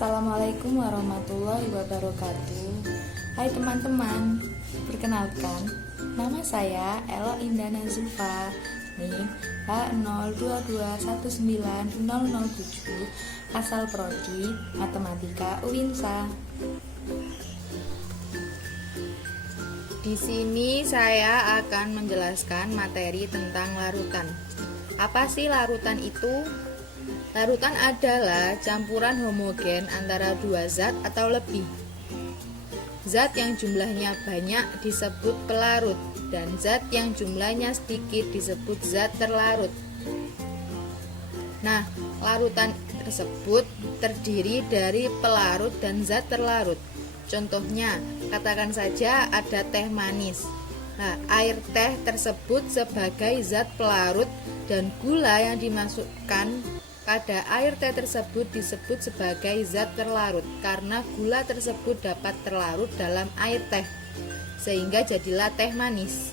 Assalamualaikum warahmatullahi wabarakatuh. Hai teman-teman, perkenalkan, nama saya Ella Indana Zulfa, NIM H02219007, asal prodi Matematika UINSA. Di sini saya akan menjelaskan materi tentang larutan. Apa sih larutan itu? Larutan adalah campuran homogen antara dua zat atau lebih. Zat yang jumlahnya banyak disebut pelarut, dan zat yang jumlahnya sedikit disebut zat terlarut. Nah, larutan tersebut terdiri dari pelarut dan zat terlarut. Contohnya, katakan saja ada teh manis. Nah, air teh tersebut sebagai zat pelarut dan gula yang dimasukkan pada air teh tersebut disebut sebagai zat terlarut karena gula tersebut dapat terlarut dalam air teh sehingga jadilah teh manis.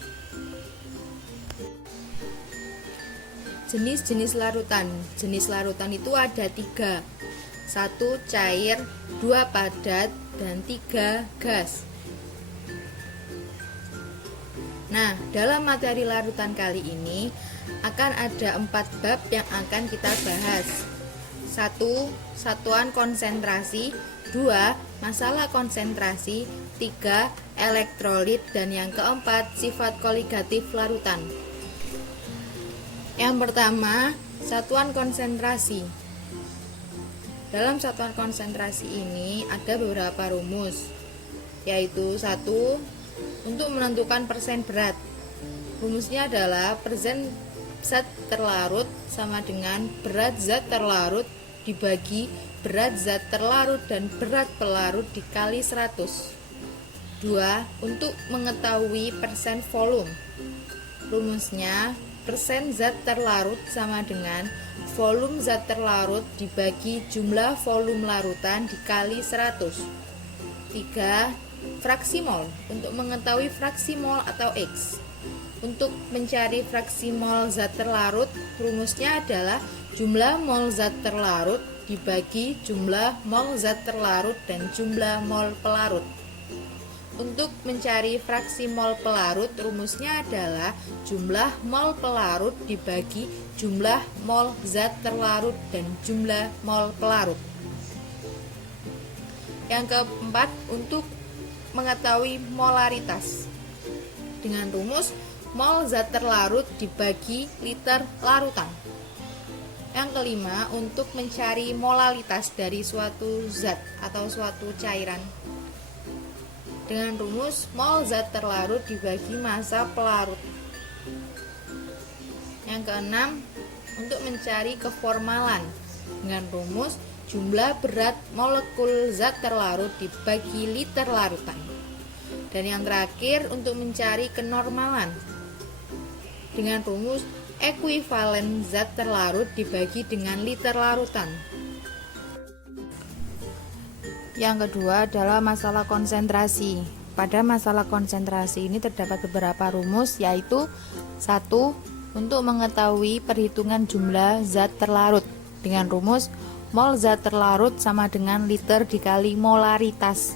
Jenis-jenis larutan. Jenis larutan itu ada 3. 1 cair, 2 padat, dan 3 gas. Nah, dalam materi larutan kali ini akan ada 4 bab yang akan kita bahas. 1. Satuan konsentrasi, 2. Masalah konsentrasi, 3. Elektrolit, dan yang keempat sifat koligatif larutan. Yang pertama, satuan konsentrasi. Dalam satuan konsentrasi ini ada beberapa rumus, yaitu 1. Untuk menentukan persen berat. Rumusnya adalah persen zat terlarut sama dengan berat zat terlarut dibagi berat zat terlarut dan berat pelarut dikali 100. 2. Untuk mengetahui persen volume. Rumusnya persen zat terlarut sama dengan volume zat terlarut dibagi jumlah volume larutan dikali 100. 3. Fraksi mol. Untuk mengetahui fraksi mol atau X. Untuk mencari fraksi mol zat terlarut, rumusnya adalah jumlah mol zat terlarut dibagi jumlah mol zat terlarut dan jumlah mol pelarut. Untuk mencari fraksi mol pelarut, rumusnya adalah jumlah mol pelarut dibagi jumlah mol zat terlarut dan jumlah mol pelarut. Yang keempat, untuk mengetahui molaritas dengan rumus mol zat terlarut dibagi liter larutan. Yang kelima, untuk mencari molalitas dari suatu zat atau suatu cairan dengan rumus mol zat terlarut dibagi massa pelarut. Yang keenam, untuk mencari keformalan dengan rumus jumlah berat molekul zat terlarut dibagi liter larutan. Dan yang terakhir, untuk mencari kenormalan dengan rumus ekuivalen zat terlarut dibagi dengan liter larutan. Yang kedua adalah masalah konsentrasi. Pada masalah konsentrasi ini terdapat beberapa rumus, yaitu 1. Untuk mengetahui perhitungan jumlah zat terlarut dengan rumus mol zat terlarut sama dengan liter dikali molaritas.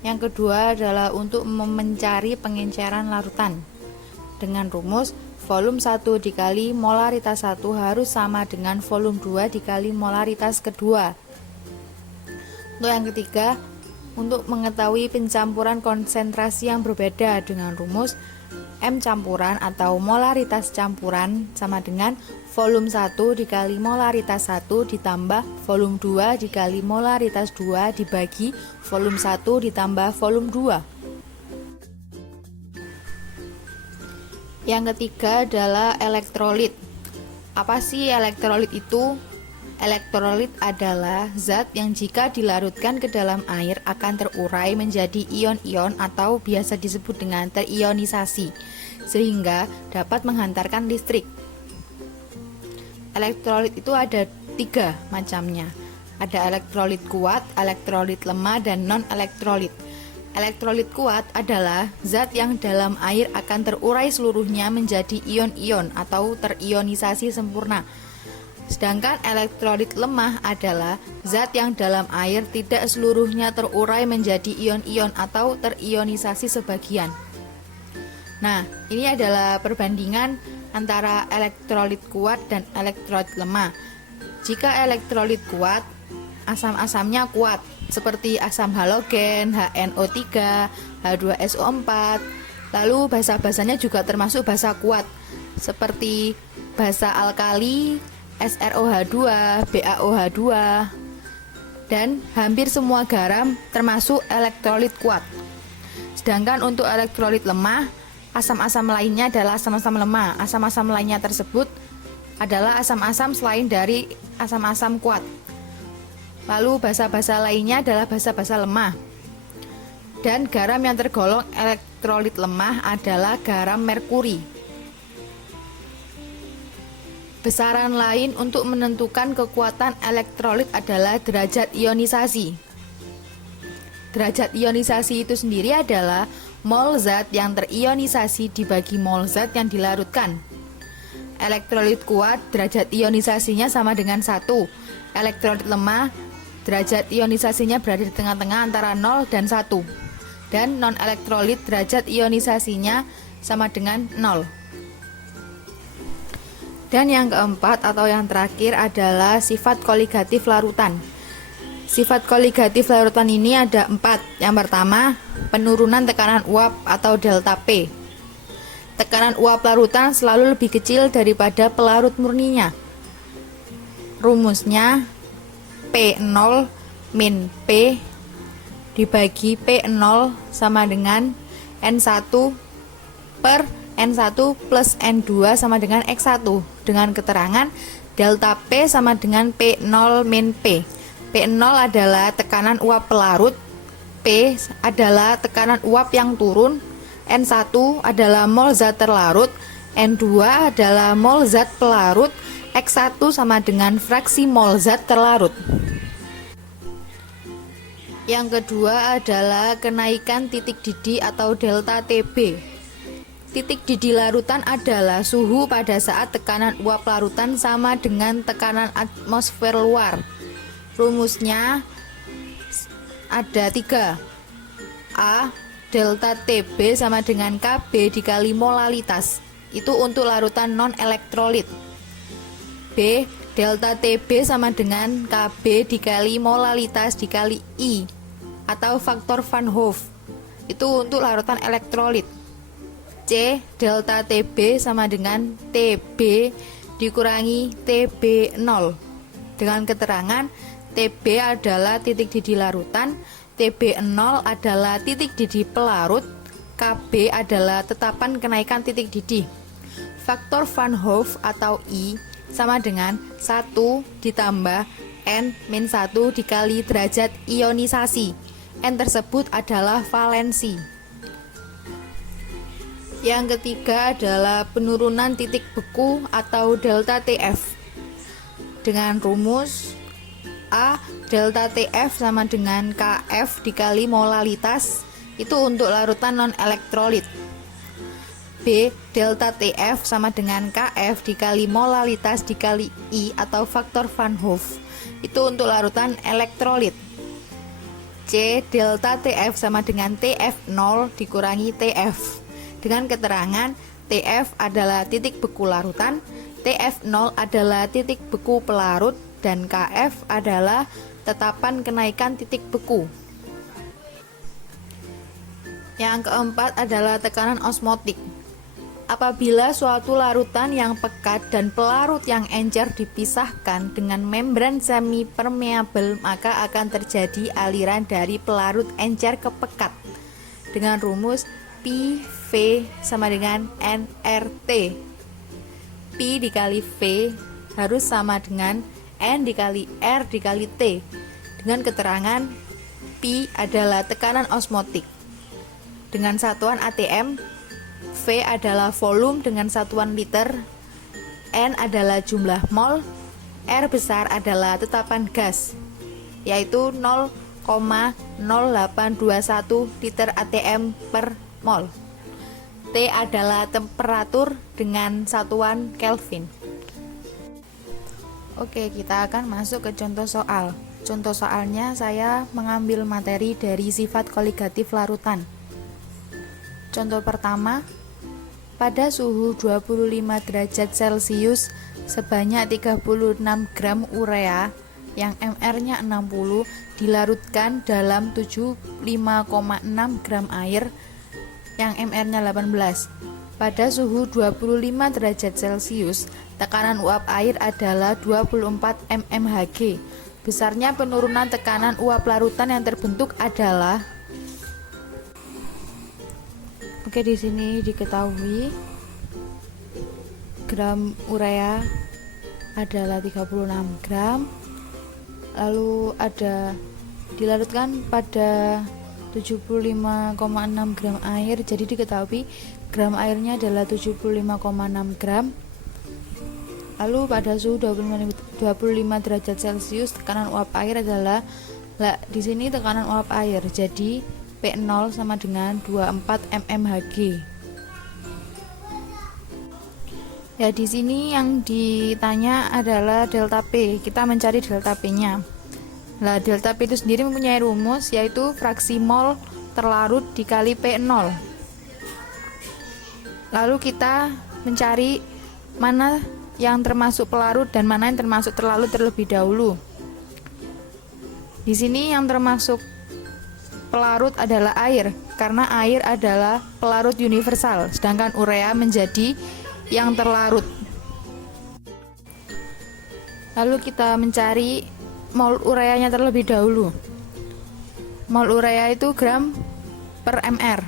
Yang kedua adalah untuk mencari pengenceran larutan dengan rumus volume 1 dikali molaritas 1 harus sama dengan volume 2 dikali molaritas kedua. Untuk yang ketiga, untuk mengetahui pencampuran konsentrasi yang berbeda dengan rumus M campuran atau molaritas campuran sama dengan volume 1 dikali molaritas 1 ditambah volume 2 dikali molaritas 2 dibagi volume 1 ditambah volume 2. Yang ketiga adalah elektrolit. Apa sih elektrolit itu? Elektrolit adalah zat yang jika dilarutkan ke dalam air akan terurai menjadi ion-ion atau biasa disebut dengan terionisasi, sehingga dapat menghantarkan listrik. Elektrolit itu ada 3 macamnya. Ada elektrolit kuat, elektrolit lemah, dan non-elektrolit. Elektrolit kuat adalah zat yang dalam air akan terurai seluruhnya menjadi ion-ion atau terionisasi sempurna. Sedangkan elektrolit lemah adalah zat yang dalam air tidak seluruhnya terurai menjadi ion-ion atau terionisasi sebagian. Nah, ini adalah perbandingan antara elektrolit kuat dan elektrolit lemah. Jika elektrolit kuat, asam-asamnya kuat, seperti asam halogen, HNO3, H2SO4. Lalu basa-basanya juga termasuk basa kuat, seperti basa alkali, SROH2, BaOH2, dan hampir semua garam termasuk elektrolit kuat. Sedangkan untuk elektrolit lemah, asam-asam lainnya adalah asam-asam lemah. Asam-asam lainnya tersebut adalah asam-asam selain dari asam-asam kuat. Lalu basa-basa lainnya adalah basa-basa lemah. Dan garam yang tergolong elektrolit lemah adalah garam merkuri. Besaran lain untuk menentukan kekuatan elektrolit adalah derajat ionisasi. Derajat ionisasi itu sendiri adalah mol zat yang terionisasi dibagi mol zat yang dilarutkan. Elektrolit kuat derajat ionisasinya sama dengan 1. Elektrolit lemah derajat ionisasinya berada di tengah-tengah antara 0 dan 1. Dan non-elektrolit derajat ionisasinya sama dengan 0. Dan yang keempat atau yang terakhir adalah sifat koligatif larutan. Sifat koligatif larutan ini ada 4. Yang pertama, penurunan tekanan uap atau delta P. Tekanan uap larutan selalu lebih kecil daripada pelarut murninya. Rumusnya P0 min P dibagi P0 sama dengan N1 per N1 plus N2 sama dengan X1, dengan keterangan delta P sama dengan P0 min P. P0 adalah tekanan uap pelarut, P adalah tekanan uap yang turun, N1 adalah mol zat terlarut, N2 adalah mol zat pelarut, X1 sama dengan fraksi mol zat terlarut. Yang kedua adalah kenaikan titik didih atau delta TB. Titik didih larutan adalah suhu pada saat tekanan uap larutan sama dengan tekanan atmosfer luar. Rumusnya ada 3. A. Delta TB sama dengan KB dikali molalitas. Itu untuk larutan non-elektrolit. B. Delta TB sama dengan KB dikali molalitas dikali I atau faktor Van Hoff. Itu untuk larutan elektrolit. C. Delta TB sama dengan TB dikurangi TB0. Dengan keterangan TB adalah titik didih larutan, TB0 adalah titik didih pelarut, KB adalah tetapan kenaikan titik didih. Faktor Van Hoff atau I sama dengan 1 ditambah N-1 dikali derajat ionisasi. N tersebut adalah valensi. Yang ketiga adalah penurunan titik beku atau delta TF. Dengan rumus A. Delta TF sama dengan KF dikali molalitas. Itu untuk larutan non-elektrolit. B. Delta TF sama dengan KF dikali molalitas dikali I atau faktor Van Hoff. Itu untuk larutan elektrolit. C. Delta TF sama dengan TF0 dikurangi TF. Dengan keterangan TF adalah titik beku larutan, TF0 adalah titik beku pelarut, dan KF adalah tetapan kenaikan titik beku. Yang keempat adalah tekanan osmotik. Apabila suatu larutan yang pekat dan pelarut yang encer dipisahkan dengan membran semi permeabel, maka akan terjadi aliran dari pelarut encer ke pekat dengan rumus Pi V sama dengan nRT. Pi dikali V harus sama dengan N dikali R dikali T, dengan keterangan Pi adalah tekanan osmotik. Dengan satuan ATM, V adalah volume dengan satuan liter, N adalah jumlah mol, R besar adalah tetapan gas, yaitu 0,0821 liter ATM per mol. T adalah temperatur dengan satuan Kelvin. Oke, kita akan masuk ke contoh soal. Contoh soalnya saya mengambil materi dari sifat koligatif larutan. Contoh pertama, pada suhu 25 derajat Celcius sebanyak 36 gram urea yang MR-nya 60 dilarutkan dalam 75,6 gram air yang MR-nya 18. Pada suhu 25 derajat Celcius, tekanan uap air adalah 24 mmHg. Besarnya penurunan tekanan uap larutan yang terbentuk adalah. Oke, di sini diketahui gram urea adalah 36 gram. Lalu ada dilarutkan pada 75,6 gram air. Jadi diketahui gram airnya adalah 75,6 gram. Lalu pada suhu 25 derajat Celcius tekanan uap air adalah di sini tekanan uap air. Jadi P0 sama dengan 24 mmHg. Ya, di sini yang ditanya adalah delta P. Kita mencari delta P-nya. Nah, delta P itu sendiri mempunyai rumus yaitu fraksi mol terlarut dikali P0. Lalu kita mencari mana yang termasuk pelarut dan mana yang termasuk terlarut terlebih dahulu. Di sini yang termasuk pelarut adalah air, karena air adalah pelarut universal, sedangkan urea menjadi yang terlarut. Lalu kita mencari mol ureanya terlebih dahulu. Mol urea itu gram per mr.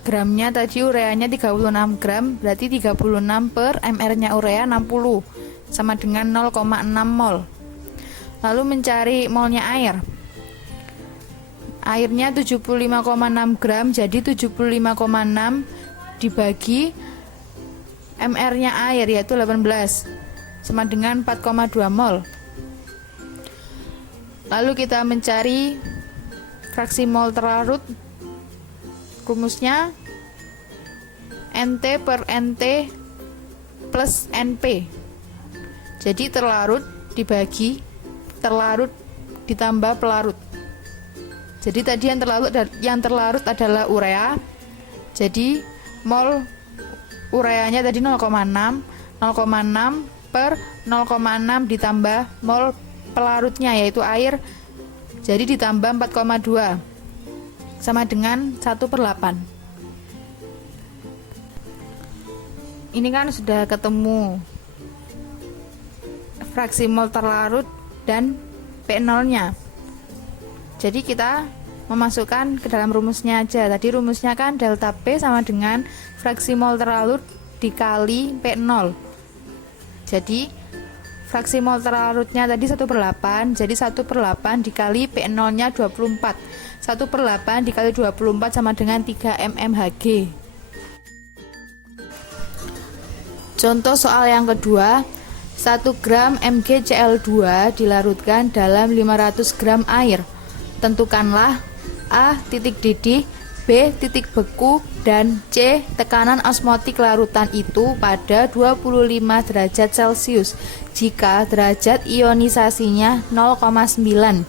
Gramnya tadi ureanya 36 gram, berarti 36 per mr nya urea 60 sama dengan 0,6 mol. Lalu mencari molnya air. Airnya 75,6 gram, jadi 75,6 dibagi mr nya air yaitu 18 sama dengan 4,2 mol. Lalu kita mencari fraksi mol terlarut. Rumusnya NT per NT plus NP. Jadi terlarut dibagi terlarut ditambah pelarut. Jadi tadi yang terlarut adalah urea. Jadi mol ureanya tadi 0,6 per 0,6 ditambah mol pelarutnya yaitu air, jadi ditambah 4,2 sama dengan 1/8. Ini kan sudah ketemu fraksi mol terlarut dan P0 nya, jadi kita memasukkan ke dalam rumusnya aja. Tadi rumusnya kan delta P sama dengan fraksi mol terlarut dikali P0. Jadi fraksi mol terlarutnya tadi 1/8, jadi 1/8 dikali P0 nya 24. 1/8 dikali 24 sama dengan 3 mmHg. Contoh soal yang kedua, 1 gram MgCl2 dilarutkan dalam 500 gram air. Tentukanlah A titik didih, B titik beku, dan C tekanan osmotik larutan itu pada 25 derajat Celcius jika derajat ionisasinya 0,9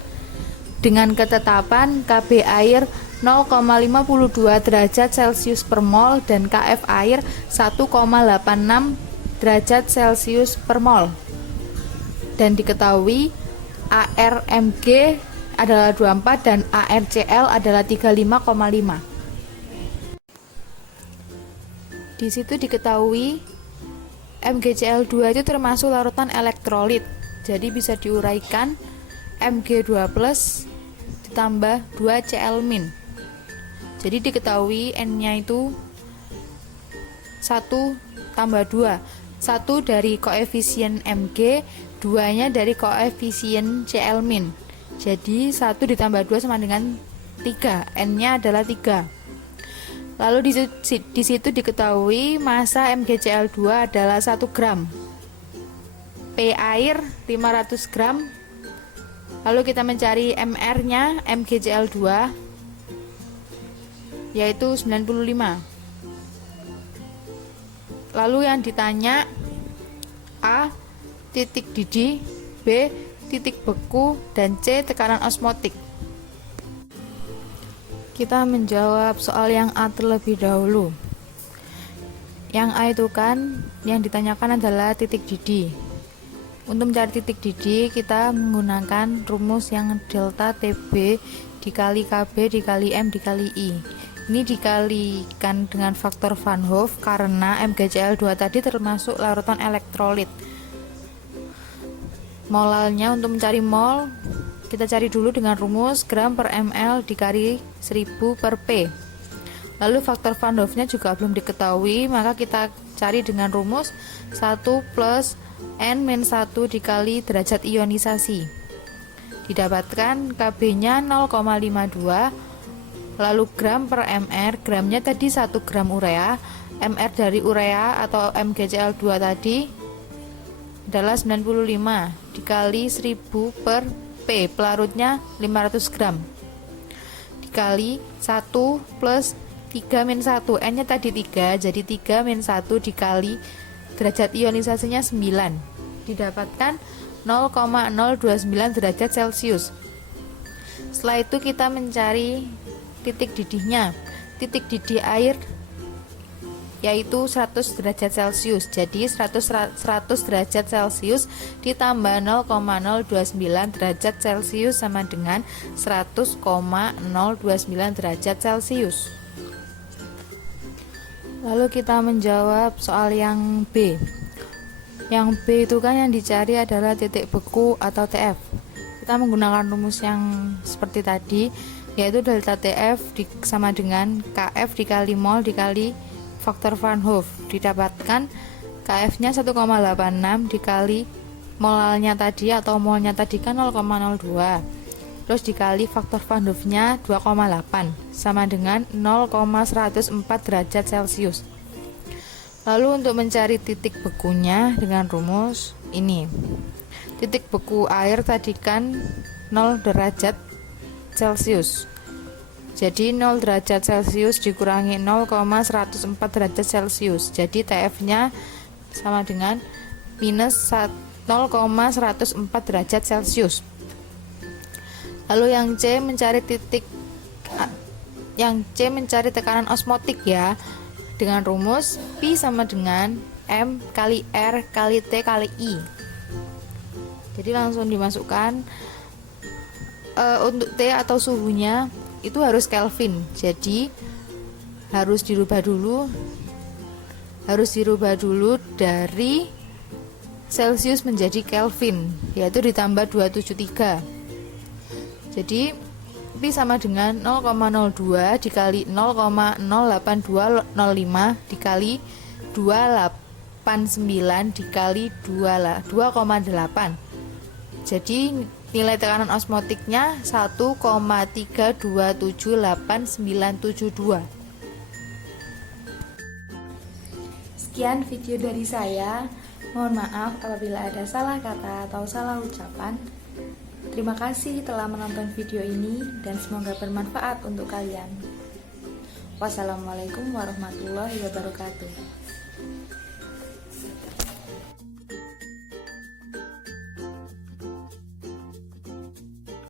dengan ketetapan Kb air 0,52 derajat Celcius per mol dan Kf air 1,86 derajat Celcius per mol. Dan diketahui ARMG adalah 24 dan ARCl adalah 35,5. Di situ diketahui MgCl2 itu termasuk larutan elektrolit. Jadi bisa diuraikan Mg2+ ditambah 2Cl-. Jadi diketahui N-nya itu 1 tambah 2. 1 dari koefisien Mg, 2-nya dari koefisien Cl-. Jadi 1 ditambah 2 sama dengan 3. N-nya adalah 3. Lalu di situ diketahui massa MgCl2 adalah 1 gram. P air 500 gram. Lalu kita mencari MR-nya MgCl2 yaitu 95. Lalu yang ditanya A titik didih, B. titik beku, dan C. tekanan osmotik. Kita menjawab soal yang A terlebih dahulu. Yang A itu kan yang ditanyakan adalah titik didih. Untuk mencari titik didih kita menggunakan rumus yang delta TB dikali KB dikali M dikali I. Ini dikalikan dengan faktor Van Hoff karena MgCl2 tadi termasuk larutan elektrolit. Molalnya, untuk mencari mol kita cari dulu dengan rumus gram per ml dikali 1000 per P. Lalu faktor Van Hoff-nya juga belum diketahui, maka kita cari dengan rumus 1 plus N-1 dikali derajat ionisasi. Didapatkan KB-nya 0,52. Lalu gram per mr, gramnya tadi 1 gram urea, mr dari urea atau MgCl2 tadi adalah 95 dikali 1000 per P, pelarutnya 500 gram, dikali 1 plus 3-1, N nya tadi 3, jadi 3-1 dikali derajat ionisasinya 9, didapatkan 0,029 derajat Celcius. Setelah itu kita mencari titik didihnya. Titik didih air yaitu 100 derajat Celcius. Jadi 100 derajat Celcius ditambah 0,029 derajat Celcius sama dengan 100,029 derajat Celcius. Lalu kita menjawab soal yang B. Yang B itu kan yang dicari adalah titik beku atau TF. Kita menggunakan rumus yang seperti tadi, yaitu delta TF sama dengan KF dikali mol dikali faktor Van Hoff. Didapatkan KF-nya 1,86 dikali molalnya tadi atau molnya tadi kan 0,02. Terus dikali faktor Van Hoff-nya 2,8 sama dengan 0,104 derajat Celcius. Lalu untuk mencari titik bekunya dengan rumus ini. Titik beku air tadi kan 0 derajat Celcius. Jadi 0 derajat Celcius dikurangi 0,104 derajat Celcius. Jadi TF-nya sama dengan minus 0,104 derajat Celcius. Lalu yang C mencari tekanan osmotik ya. Dengan rumus P sama dengan M kali R kali T kali I. Jadi langsung dimasukkan. Untuk T atau suhunya itu harus Kelvin, jadi harus dirubah dulu dari Celcius menjadi Kelvin, yaitu ditambah 273. Jadi P sama dengan 0,02 dikali 0,08205 dikali 289 dikali 2,8. Jadi nilai tekanan osmotiknya 1,3278972. Sekian video dari saya. Mohon maaf apabila ada salah kata atau salah ucapan. Terima kasih telah menonton video ini dan semoga bermanfaat untuk kalian. Wassalamualaikum warahmatullahi wabarakatuh.